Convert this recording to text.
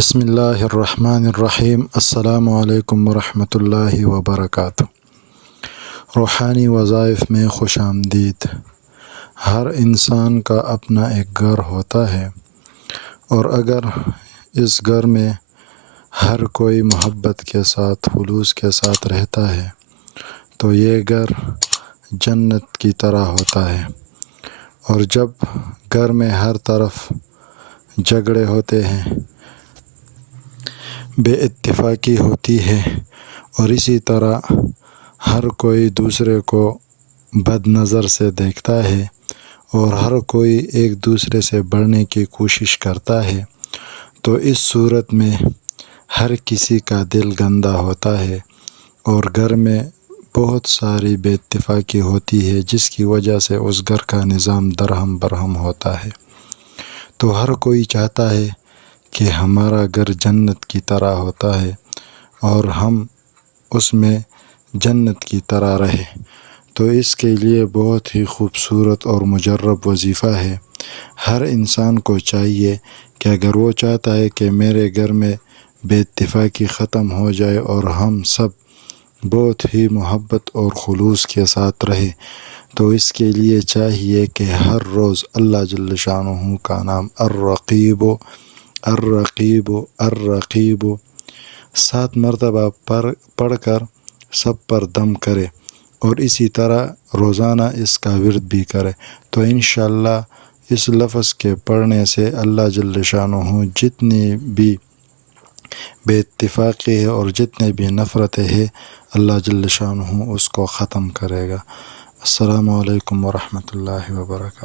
بسم اللہ الرحمن الرحیم۔ السلام علیکم ورحمۃ اللہ وبرکاتہ۔ روحانی وظائف میں خوش آمدید۔ ہر انسان کا اپنا ایک گھر ہوتا ہے، اور اگر اس گھر میں ہر کوئی محبت کے ساتھ، خلوص کے ساتھ رہتا ہے تو یہ گھر جنت کی طرح ہوتا ہے۔ اور جب گھر میں ہر طرف جھگڑے ہوتے ہیں، بے اتفاقی ہوتی ہے، اور اسی طرح ہر کوئی دوسرے کو بد نظر سے دیکھتا ہے، اور ہر کوئی ایک دوسرے سے بڑھنے کی کوشش کرتا ہے، تو اس صورت میں ہر کسی کا دل گندا ہوتا ہے، اور گھر میں بہت ساری بے اتفاقی ہوتی ہے، جس کی وجہ سے اس گھر کا نظام درہم برہم ہوتا ہے۔ تو ہر کوئی چاہتا ہے کہ ہمارا گھر جنت کی طرح ہوتا ہے، اور ہم اس میں جنت کی طرح رہیں۔ تو اس کے لیے بہت ہی خوبصورت اور مجرب وظیفہ ہے۔ ہر انسان کو چاہیے کہ اگر وہ چاہتا ہے کہ میرے گھر میں بے اتفاقی ختم ہو جائے اور ہم سب بہت ہی محبت اور خلوص کے ساتھ رہیں، تو اس کے لیے چاہیے کہ ہر روز اللہ جل شانہ کا نام الرقیب الرقیب الرقیب 7 مرتبہ پڑھ کر سب پر دم کرے، اور اسی طرح روزانہ اس کا ورد بھی کرے۔ تو انشاءاللہ اس لفظ کے پڑھنے سے اللہ جل شانہ جتنی بھی بے اتفاقی ہے اور جتنے بھی نفرتیں ہیں، اللہ جل شانہ اس کو ختم کرے گا۔ السلام علیکم ورحمۃ اللہ وبرکاتہ۔